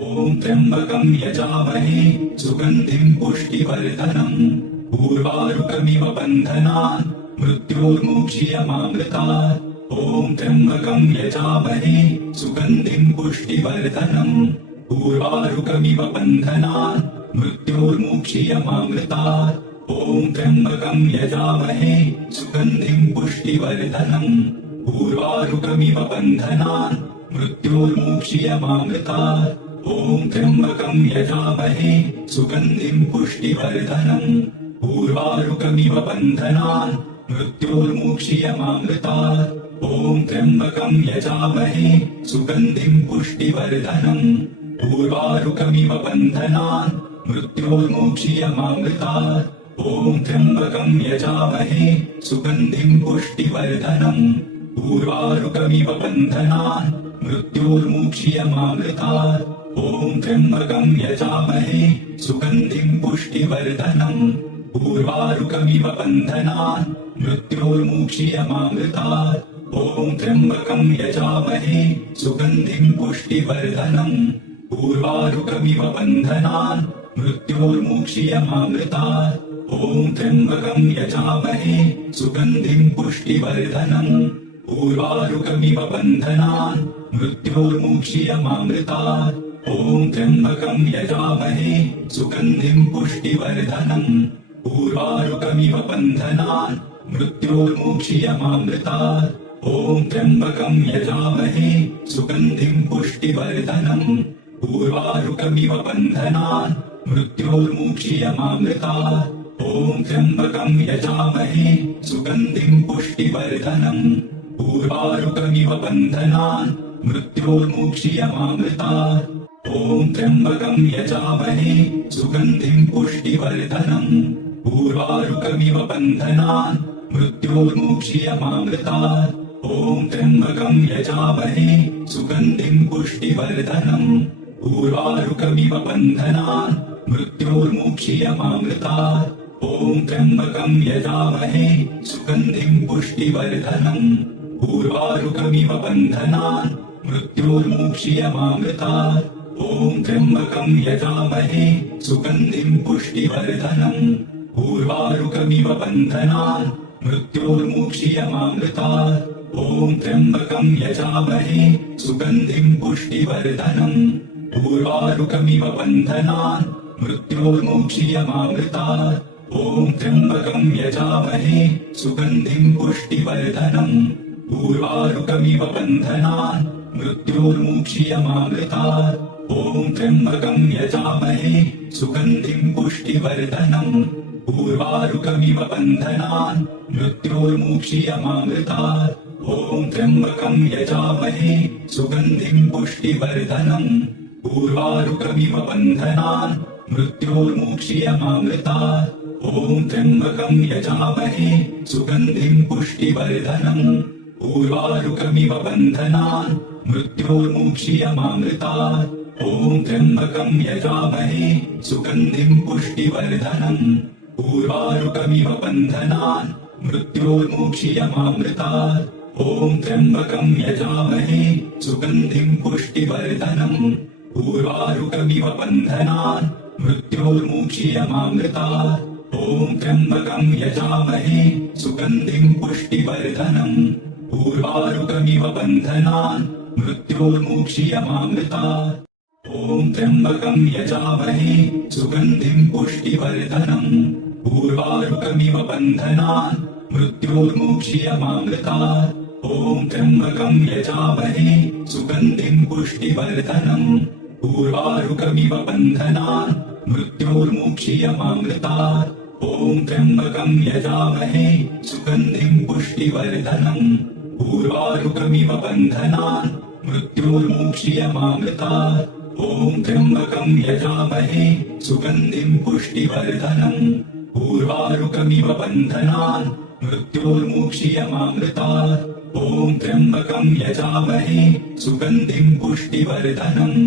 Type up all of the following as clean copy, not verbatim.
ॐ त्र्यम्बकं यजामहे सुगन्धिं पुष्टिवर्धनम् उर्वारुकमिव बन्धनान् मृत्योर्मुक्षीयमामृतात्। ॐ त्र्यम्बकं यजामहे सुगन्धिं पुष्टिवर्धनम् उर्वारुकमिव बन्धनान् मृत्योर्मुक्षीयमामृतात्। ॐ त्र्यम्बकं यजामहे सुगन्धिं पुष्टिवर्धनम् उर्वारुकमिव बन्धनान् मृत्योर्मुक्षीयमामृतात्। ॐ त्र्यम्बकं यजामहे सुगन्धिं पुष्टिवर्धनम् उर्वारुकमिव बन्धनान् मृत्योर्मुक्षीयमामृतात्। ॐ त्र्यम्बकं यजामहे सुगन्धिं पुष्टिवर्धनम् उर्वारुकमिव बन्धनान् मृत्योर्मुक्षीयमामृतात्। ॐ त्र्यम्बकं यजामहे सुगन्धिं पुष्टिवर्धनम् उर्वारुकमिव बन्धनान् मृत्योर्मुक्षीयमामृतात्। ॐ त्र्यम्बकं यजामहे सुगन्धिं पुष्टिवर्धनम् उर्वारुकमिव बन्धनान् मृत्योर्मुक्षीयमामृतात्। ॐ त्र्यम्बकं यजामहे सुगन्धिं पुष्टिवर्धनम् उर्वारुकमिव बन्धनान् मृत्योर्मुक्षीयमामृतात्। ॐ त्र्यम्बकं यजामहे सुगन्धिं पुष्टिवर्धनम् उर्वारुकमिव बन्धनान् मृत्योर्मुक्षीयमामृतात्। ॐ त्र्यम्बकं यजामहे सुगन्धिं पुष्टिवर्धनम् उर्वारुकमिव बन्धनान् मृत्योर्मुक्षीयमामृतात्। ॐ त्र्यम्बकं यजामहे सुगन्धिं पुष्टिवर्धनम् उर्वारुकमिव बन्धनान् मृत्योर्मुक्षीयमामृतात्। ॐ त्र्यम्बकं यजामहे सुगन्धिं पुष्टिवर्धनम् उर्वारुकमिव बन्धनान् मृत्योर्मुक्षीयमामृतात्। ॐ त्र्यम्बकं यजामहे सुगन्धिं पुष्टिवर्धनम् उर्वारुकमिव बन्धनान् मृत्योर्मुक्षीयमामृतात्। ॐ त्र्यम्बकं यजामहे सुगन्धिं पुष्टिवर्धनम् उर्वारुकमिव बन्धनान् मृत्योर्मुक्षीयमामृतात्। ॐ त्र्यम्बकं यजामहे सुगन्धिं पुष्टिवर्धनम् उर्वारुकमिव बन्धनान् मृत्योर्मुक्षीयमामृतात्। ॐ त्र्यम्बकं यजामहे सुगन्धिं पुष्टिवर्धनम् उर्वारुकमिव बन्धनान् मृत्योर्मुक्षीयमामृतात्। ॐ त्र्यम्बकं यजामहे सुगन्धिं पुष्टिवर्धनम् उर्वारुकमिव बन्धनान् मृत्योर्मुक्षीयमामृतात्। ॐ त्र्यम्बकं यजामहे सुगन्धिं पुष्टिवर्धनम् उर्वारुकमिव बन्धनान् मृत्योर्मुक्षीयमामृतात्। ॐ त्र्यम्बकं यजामहे सुगन्धिं पुष्टिवर्धनम् उर्वारुकमिव बन्धनान् मृत्योर्मुक्षीयमामृतात्। ॐ त्र्यम्बकं यजामहे सुगन्धिं पुष्टिवर्धनम् उर्वारुकमिव बन्धनान् मृत्योर्मुक्षीयमामृतात्। ॐ त्र्यम्बकं यजामहे सुगन्धिं पुष्टिवर्धनम् उर्वारुकमिव बन्धनान् मृत्योर्मुक्षीयमामृतात्। ॐ त्र्यम्बकं यजामहे सुगन्धिं पुष्टिवर्धनम् उर्वारुकमिव बन्धनान् मृत्योर्मुक्षीयमामृतात्। ॐ त्र्यम्बकं यजामहे सुगन्धिं पुष्टिवर्धनम् उर्वारुकमिव बन्धनान् मृत्योर्मुक्षीयमामृतात्। ॐ त्र्यम्बकं यजामहे सुगन्धिं पुष्टिवर्धनम् उर्वारुकमिव बन्धनान् मृत्योर्मुक्षीयमामृतात्। ॐ त्र्यम्बकं यजामहे सुगन्धिं पुष्टिवर्धनम् उर्वारुकमिव बन्धनान् मृत्योर्मुक्षीयमामृतात्। ॐ त्र्यम्बकं यजामहे सुगन्धिं पुष्टिवर्धनम् उर्वारुकमिव बन्धनान् मृत्योर्मुक्षीयमामृतात्। ॐ त्र्यम्बकं यजामहे सुगन्धिं पुष्टिवर्धनम् उर्वारुकमिव बन्धनान् मृत्योर्मुक्षीयमामृतात्। ॐ त्र्यम्बकं यजामहे सुगन्धिं पुष्टिवर्धनम् उर्वारुकमिव बन्धनान् मृत्योर्मुक्षीयमामृतात्। ॐ त्र्यम्बकं यजामहे सुगन्धिं पुष्टिवर्धनम्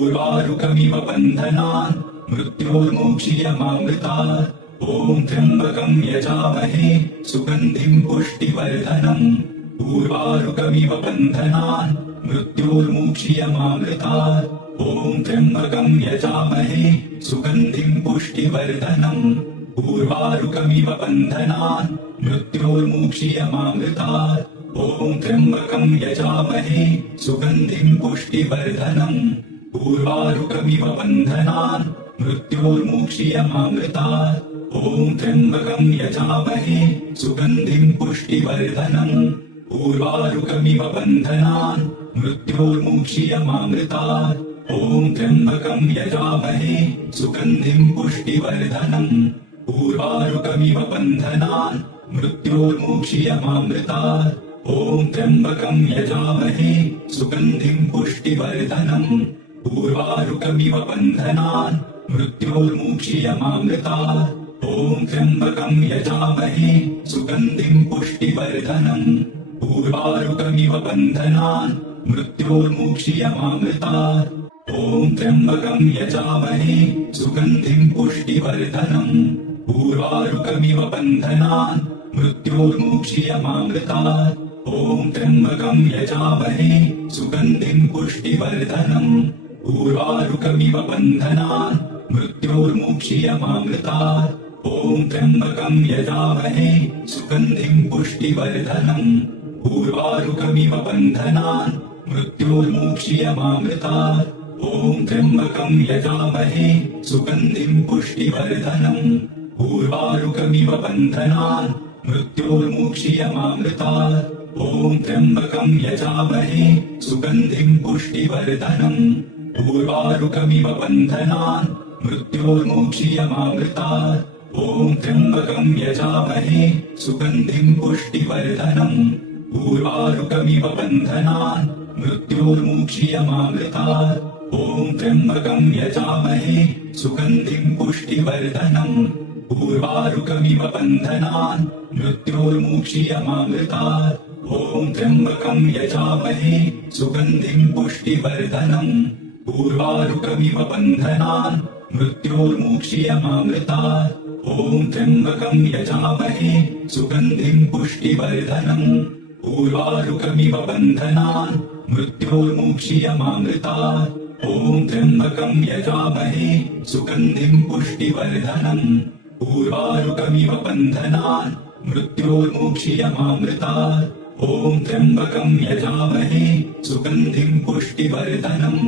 उर्वारुकमिव बन्धनान् मृत्योर्मुक्षीयमामृतात्। ॐ त्र्यम्बकं यजामहे सुगन्धिं पुष्टिवर्धनम् उर्वारुकमिव बन्धनान् मृत्योर्मुक्षीयमामृतात्। ॐ त्र्यम्बकं यजामहे सुगन्धिं पुष्टिवर्धनम् उर्वारुकमिव बन्धनान् मृत्योर्मुक्षीयमामृतात् ॐ त्र्यम्बकं यजामहे सुगन्धिं पुष्टिवर्धनम् उर्वारुकमिव बन्धनान् मृत्योर्मुक्षीयमामृतात् ॐ त्र्यम्बकं यजामहे सुगन्धिं पुष्टिवर्धनम् उर्वारुकमिव बन्धनान् मृत्योर्मुक्षीयमामृतात् ॐ त्र्यम्बकं यजामहे सुगन्धिं पुष्टिवर्धनम् उर्वारुकमिव बन्धनान् मृत्योर्मुक्षीयमामृतात् ॐ त्र्यम्बकं यजामहे सुगन्धिं पुष्टिवर्धनम् उर्वारुकमिव बन्धनान् मृत्योर्मुक्षीयमामृतात् ॐ त्र्यम्बकं यजामहे सुगन्धिं पुष्टिवर्धनम् उर्वारुकमिव बन्धनान् मृत्योर्मुक्षीयमामृतात् ॐ त्र्यम्बकं यजामहे सुगन्धिं पुष्टिवर्धनम् उर्वारुकमिव बन्धनान् मृत्योर्मुक्षीयमामृतात् ॐ त्र्यम्बकं यजामहे सुगन्धिं पुष्टिवर्धनम् उर्वारुकमिव बन्धनान् मृत्योर्मुक्षीयमामृतात् ॐ त्र्यम्बकं यजामहे सुगन्धिं पुष्टिवर्धनम् उर्वारुकमिव बन्धनान् मृत्योर्मुक्षीयमामृतात् ॐ त्र्यम्बकं यजामहे सुगन्धिं पुष्टिवर्धनम् उर्वारुकमिव बन्धनान् मृत्योर्मुक्षीयमामृतात् ॐ त्र्यम्बकं यजामहे सुगन्धिं पुष्टिवर्धनम् उर्वारुकमिव बन्धनान् मृत्योर्मुक्षीयमामृतात् ॐ त्र्यम्बकं यजामहे सुगन्धिं पुष्टिवर्धनम् उर्वारुकमिव बन्धनान् मृत्योर्मुक्षीयमामृतात् ॐ त्र्यम्बकं यजामहे सुगन्धिं पुष्टिवर्धनम् उर्वारुकमिव बन्धनान् मृत्योर्मुक्षीयमामृतात् ॐ त्र्यम्बकं यजामहे सुगन्धिं पुष्टिवर्धनम् उर्वारुकमिव बन्धनान् मृत्योर्मुक्षीयमामृतात् ॐ त्र्यम्बकं यजामहे सुगन्धिं पुष्टिवर्धनम् उर्वारुकमिव बन्धनान् मृत्योर्मुक्षीयमामृतात् ॐ त्र्यम्बकं यजामहे सुगन्धिं पुष्टिवर्धनम् उर्वारुकमिव बन्धनान् मृत्योर्मुक्षीयमामृतात् ॐ त्र्यम्बकं यजामहे सुगन्धिं पुष्टिवर्धनम्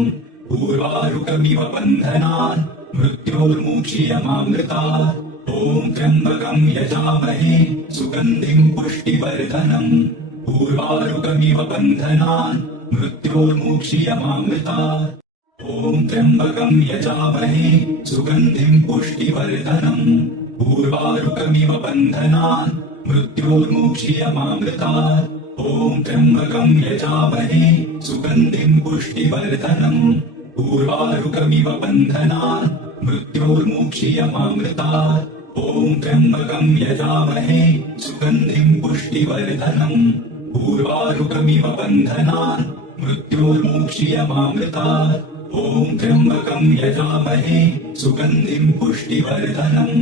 उर्वारुकमिव बन्धनान् मृत्योर्मुक्षीयमामृतात् ॐ त्र्यम्बकं यजामहे सुगन्धिं पुष्टिवर्धनम् उर्वारुकमिव बन्धनान् मृत्योर्मुक्षीयमामृतात् ॐ त्र्यम्बकं यजामहे सुगन्धिं पुष्टिवर्धनम् उर्वारुकमिव बन्धनान् मृत्योर्मुक्षीयमामृतात् ॐ त्र्यम्बकं यजामहे सुगन्धिं पुष्टिवर्धनम् उर्वारुकमिव बन्धनान् मृत्योर्मुक्षीयमामृतात् ॐ त्र्यम्बकं यजामहे सुगन्धिं पुष्टिवर्धनम् उर्वारुकमिव बन्धनान् मृत्योर्मुक्षीयमामृतात् ॐ त्र्यम्बकं यजामहे सुगन्धिं पुष्टिवर्धनम्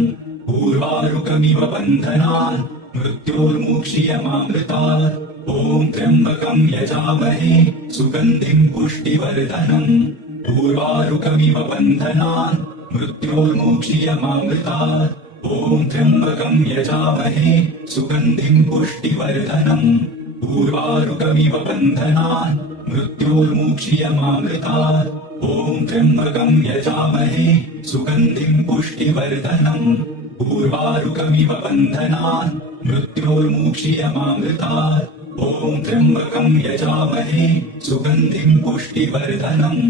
उर्वारुकमिव बन्धनान् मृत्योर्मुक्षीयमामृतात् ॐ त्र्यम्बकं यजामहे सुगन्धिं पुष्टिवर्धनम् उर्वारुकमिव बन्धनान् मृत्योर्मुक्षीयमामृतात् ॐ त्र्यम्बकं यजामहे सुगन्धिं पुष्टिवर्धनम् उर्वारुकमिव बन्धनान् मृत्योर्मुक्षीयमामृतात् ॐ त्र्यम्बकं यजामहे सुगन्धिं पुष्टिवर्धनम् उर्वारुकमिव बन्धनान् मृत्योर्मुक्षीयमामृतात् ॐ त्र्यम्बकं यजामहे सुगन्धिं पुष्टिवर्धनम्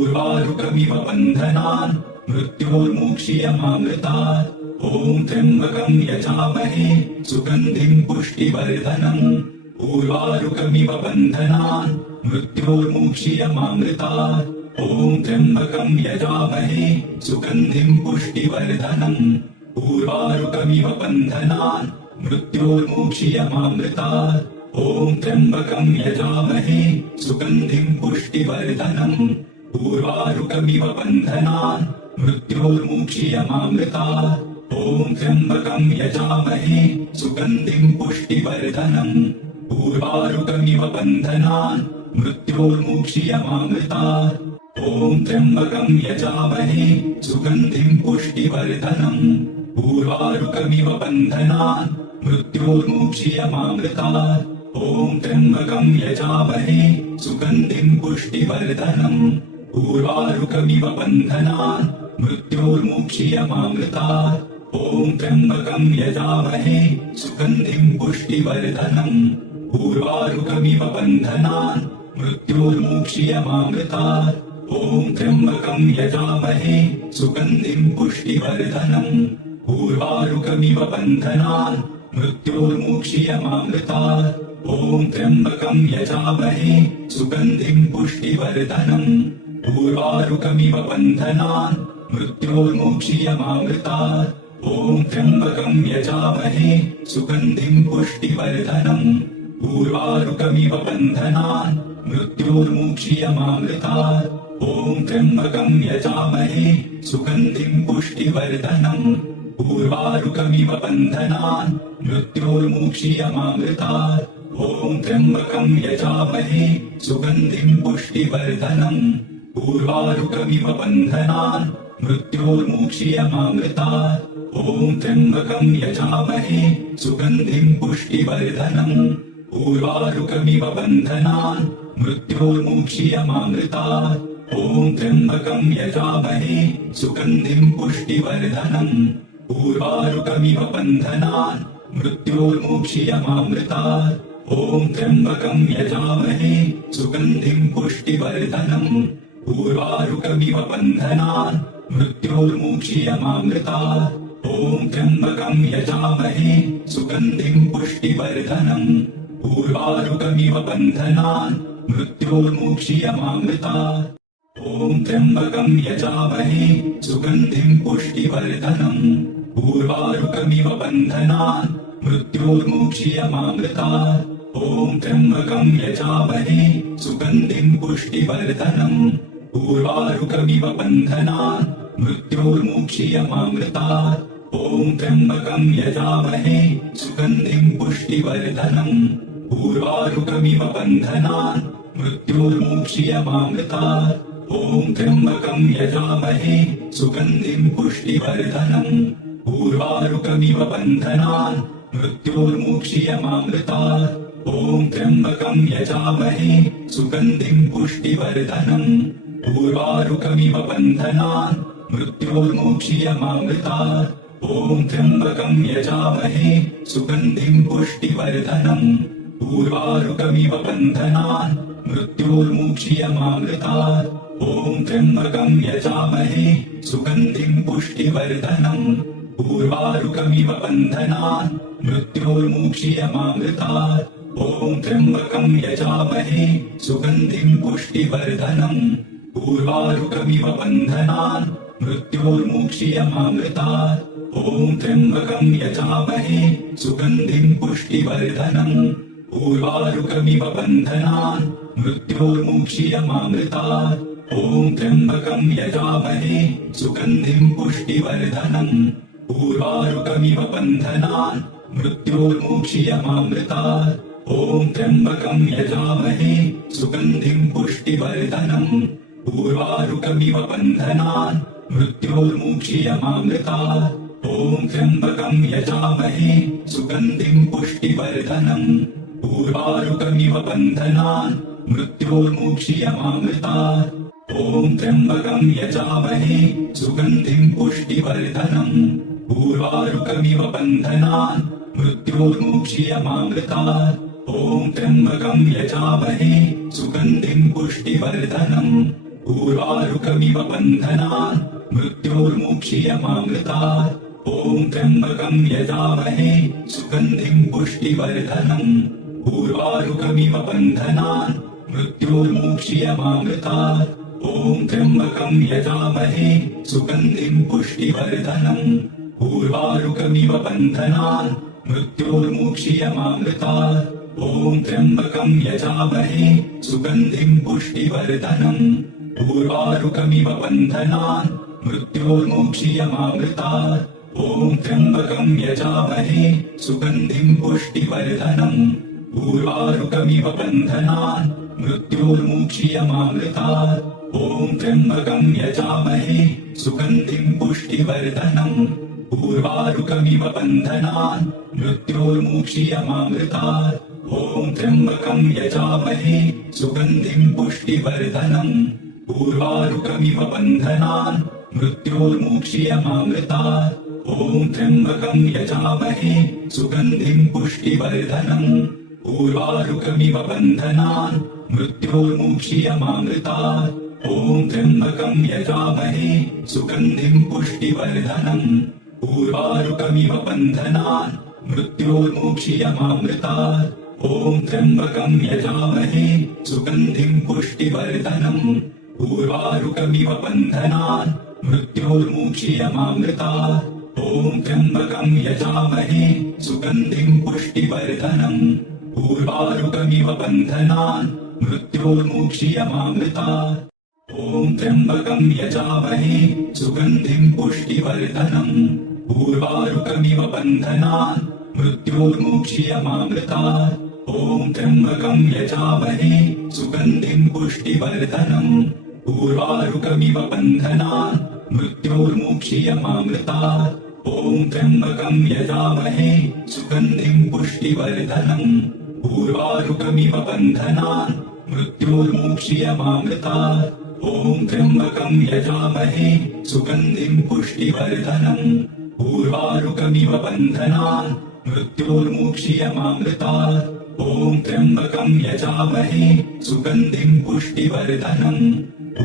उर्वारुकमिव बन्धनान् मृत्योर्मुक्षीयमामृतात् ॐ त्र्यम्बकं यजामहे सुगन्धिं पुष्टिवर्धनम् उर्वारुकमिव बन्धनान् मृत्योर्मुक्षीयमामृतात् ॐ त्र्यम्बकं यजामहे सुगन्धिं पुष्टिवर्धनम् उर्वारुकमिव बन्धनान् मृत्योर्मुक्षीयमामृतात् ॐ त्र्यम्बकं यजामहे सुगन्धिं पुष्टिवर्धनम् उर्वारुकमिव बन्धनान् मृत्योर्मुक्षीयमामृतात् ॐ त्र्यम्बकं यजामहे सुगन्धिं पुष्टिवर्धनम् उर्वारुकमिव बन्धनान् मृत्योर्मुक्षीयमामृतात् ॐ ॐ त्र्यम्बकं यजामहे सुगन्धिं पुष्टिवर्धनम् उर्वारुकमिव बन्धनान् मृत्योर्मुक्षीयमामृतात् ॐ त्र्यम्बकं यजामहे सुगन्धिं पुष्टिवर्धनम् उर्वारुकमिव बन्धनान् मृत्योर्मुक्षीयमामृतात् ॐ त्र्यम्बकं यजामहे सुगन्धिं पुष्टिवर्धनम् उर्वारुकमिव बन्धनान् मृत्योर्मुक्षीयमामृतात् ॐ त्र्यम्बकं यजामहे सुगन्धिं पुष्टिवर्धनम् उर्वारुकमिव बन्धनान् मृत्योर्मुक्षीयमामृतात् ॐ त्र्यम्बकं यजामहे सुगन्धिं पुष्टिवर्धनम् उर्वारुकमिव बन्धनान् मृत्योर्मुक्षीयमामृतात् ॐ त्र्यम्बकं यजामहे सुगन्धिं पुष्टिवर्धनम् उर्वारुकमिव बन्धनान् मृत्योर्मुक्षीयमामृतात् ॐ त्र्यम्बकं यजामहे सुगन्धिं पुष्टिवर्धनम् उर्वारुकमिव बन्धनान् मृत्योर्मुक्षीयमामृतात् ॐ त्र्यम्बकं यजामहे सुगन्धिं पुष्टिवर्धनम् उर्वारुकमिव बन्धनान् मृत्योर्मुक्षीयमामृतात् ॐ त्र्यम्बकं यजामहे सुगन्धिं पुष्टिवर्धनम् उर्वारुकमिव बन्धनान् मृत्योर्मुक्षीयमामृतात् ॐ त्र्यम्बकं यजामहे सुगन्धिं पुष्टिवर्धनम् उर्वारुकमिव बन्धनान् मृत्योर्मुक्षीयमामृतात् ॐ त्र्यम्बकं यजामहे सुगन्धिं पुष्टिवर्धनम् उर्वारुकमिव बन्धनान् मृत्योर्मुक्षीयमामृतात् ॐ त्र्यम्बकं यजामहे सुगन्धिं पुष्टिवर्धनम् उर्वारुकमिव बन्धनान् मृत्योर्मुक्षीयमामृतात् ॐ त्र्यम्बकं यजामहे सुगन्धिं पुष्टिवर्धनम् उर्वारुकमिव बन्धनान् मृत्योर्मुक्षीयमामृतात् ॐ त्र्यम्बकं यजामहे सुगन्धिं पुष्टिवर्धनम् उर्वारुकमिव बन्धनान् मृत्योर्मुक्षीयमामृतात् ॐ त्र्यम्बकं यजामहे सुगन्धिं पुष्टिवर्धनम् उर्वारुकमिव बन्धनान् मृत्योर्मुक्षीयमामृतात् ॐ त्र्यम्बकं यजामहे सुगन्धिं पुष्टिवर्धनम् उर्वारुकमिव बन्धनान् मृत्योर्मुक्षीयमामृतात् ॐ त्र्यम्बकं यजामहे सुगन्धिं पुष्टिवर्धनम् उर्वारुकमिव बन्धनान् मृत्योर्मुक्षीयमामृतात् ॐ त्र्यम्बकं यजामहे सुगन्धिं पुष्टिवर्धनम् उर्वारुकमिव बन्धनान् मृत्योर्मुक्षीयमामृतात् ॐ त्र्यम्बकं यजामहे सुगन्धिं पुष्टिवर्धनम् उर्वारुकमिव बन्धनान् मृत्योर्मुक्षीयमामृतात् ॐ त्र्यम्बकं यजामहे सुगन्धिं पुष्टिवर्धनम् उर्वारुकमिव बन्धनान् मृत्योर्मुक्षीयमामृतात् ॐ त्र्यम्बकं यजामहे सुगन्धिं पुष्टिवर्धनम् उर्वारुकमिव बन्धनान् मृत्योर्मुक्षीयमामृतात् ॐ त्र्यम्बकं यजामहे सुगन्धिं पुष्टिवर्धनम् उर्वारुकमिव बन्धनान् मृत्योर्मुक्षीयमामृतात् ॐ त्र्यम्बकं यजामहे सुगन्धिं पुष्टिवर्धनम् उर्वारुकमिव बन्धनान् मृत्योर्मुक्षीयमामृतात् ॐ त्र्यम्बकं यजामहे सुगन्धिं पुष्टिवर्धनम् उर्वारुकमिव बन्धनान् मृत्योर्मुक्षीयमामृतात् ॐ त्र्यम्बकं यजामहे सुगन्धिं पुष्टिवर्धनम् उर्वारुकमिव बन्धनान् मृत्योर्मुक्षीयमामृतात् ॐ त्र्यम्बकं यजामहे सुगन्धिं पुष्टिवर्धनम् उर्वारुकमिव बन्धनान् मृत्योर्मुक्षीयमामृतात् ॐ त्र्यम्बकं यजामहे सुगन्धिं पुष्टिवर्धनम् उर्वारुकमिव बन्धनान् मृत्योर्मुक्षीयमामृतात् ॐ त्र्यम्बकं यजामहे सुगन्धिं पुष्टिवर्धनम् उर्वारुकमिव बन्धनान् मृत्योर्मुक्षीयमामृतात् ॐ त्र्यम्बकं यजामहे सुगन्धिं पुष्टिवर्धनम् उर्वारुकमिव बन्धनान् मृत्योर्मुक्षीयमामृतात् ॐ त्र्यम्बकं यजामहे सुगन्धिं पुष्टिवर्धनम् उर्वारुकमिव बन्धनान् मृत्योर्मुक्षीयमामृतात् ॐ त्र्यम्बकं यजामहे सुगन्धिं पुष्टिवर्धनम् उर्वारुकमिव बन्धनान् मृत्योर्मुक्षीयमामृतात् ॐ त्र्यम्बकं यजामहे सुगन्धिं पुष्टिवर्धनम् उर्वारुकमिव बन्धनान् मृत्योर्मुक्षीयमामृतात् ॐ त्र्यम्बकं यजामहे सुगन्धिं पुष्टिवर्धनम् उर्वारुकमिव बन्धनान् मृत्योर्मुक्षीयमामृतात् ॐ त्र्यम्बकं यजामहे सुगन्धिं पुष्टिवर्धनम् उर्वारुकमिव बन्धनान् मृत्योर्मुक्षीयमामृतात् ॐ त्र्यम्बकं यजामहे सुगन्धिं पुष्टिवर्धनम् उर्वारुकमिव बन्धनान् मृत्योर्मुक्षीयमामृतात् ॐ त्र्यम्बकं यजामहे सुगन्धिं पुष्टिवर्धनम् उर्वारुकमिव बन्धनान् मृत्योर्मुक्षीयमामृतात् ॐ त्र्यम्बकं यजामहे सुगन्धिं पुष्टिवर्धनम् उर्वारुकमिव बन्धनान् मृत्योर्मुक्षीयमामृतात् ॐ त्र्यम्बकं यजामहे सुगन्धिं पुष्टिवर्धनम् उर्वारुकमिव बन्धनान् मृत्योर्मुक्षीयमामृतात् ॐ त्र्यम्बकं यजामहे सुगन्धिं पुष्टिवर्धनम् उर्वारुकमिव बन्धनान् मृत्योर्मुक्षीयमामृतात् ॐ त्र्यम्बकं यजामहे सुगन्धिं पुष्टिवर्धनम् उर्वारुकमिव बन्धनान् मृत्योर्मुक्षीयमामृतात् ॐ त्र्यम्बकं यजामहे सुगन्धिं पुष्टिवर्धनम्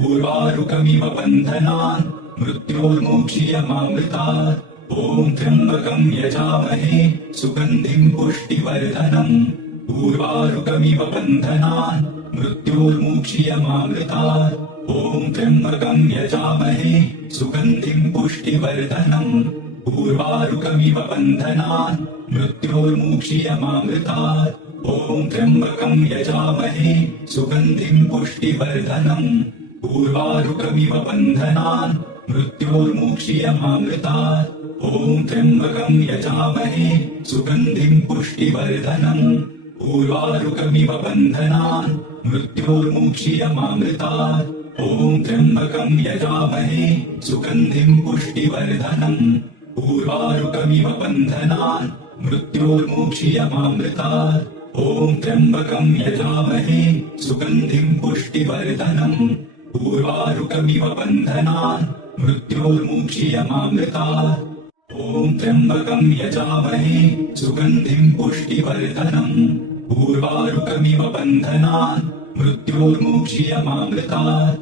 उर्वारुकमिव बन्धनान् मृत्योर्मुक्षीयमामृतात् ॐ त्र्यम्बकं यजामहे सुगन्धिं पुष्टिवर्धनम् उर्वारुकमिव बन्धनान् मृत्योर्मुक्षीयमामृतात् ॐ त्र्यम्बकं यजामहे सुगन्धिं पुष्टिवर्धनम् उर्वारुकमिव बन्धनान् मृत्योर्मुक्षीयमामृतात् ॐ त्र्यम्बकं यजामहे सुगन्धिं पुष्टिवर्धनम् उर्वारुकमिव बन्धनान् मृत्योर्मुक्षीयमामृतात् ॐ त्र्यम्बकं यजामहे सुगन्धिं पुष्टिवर्धनम् उर्वारुकमिव बन्धनान् मृत्योर्मुक्षीयमामृतात् ॐ त्र्यम्बकं यजामहे सुगन्धिं पुष्टिवर्धनम् उर्वारुकमिव बन्धनान् मृत्योर्मुक्षीयमामृतात् ॐ त्र्यम्बकं यजामहे सुगन्धिं पुष्टिवर्धनम् उर्वारुकमिव बन्धनान् मृत्योर्मुक्षीयमामृतात् ॐ त्र्यम्बकं यजामहे सुगन्धिं पुष्टिवर्धनम् उर्वारुकमिव बन्धनान् मृत्योर्मुक्षीयमामृतात्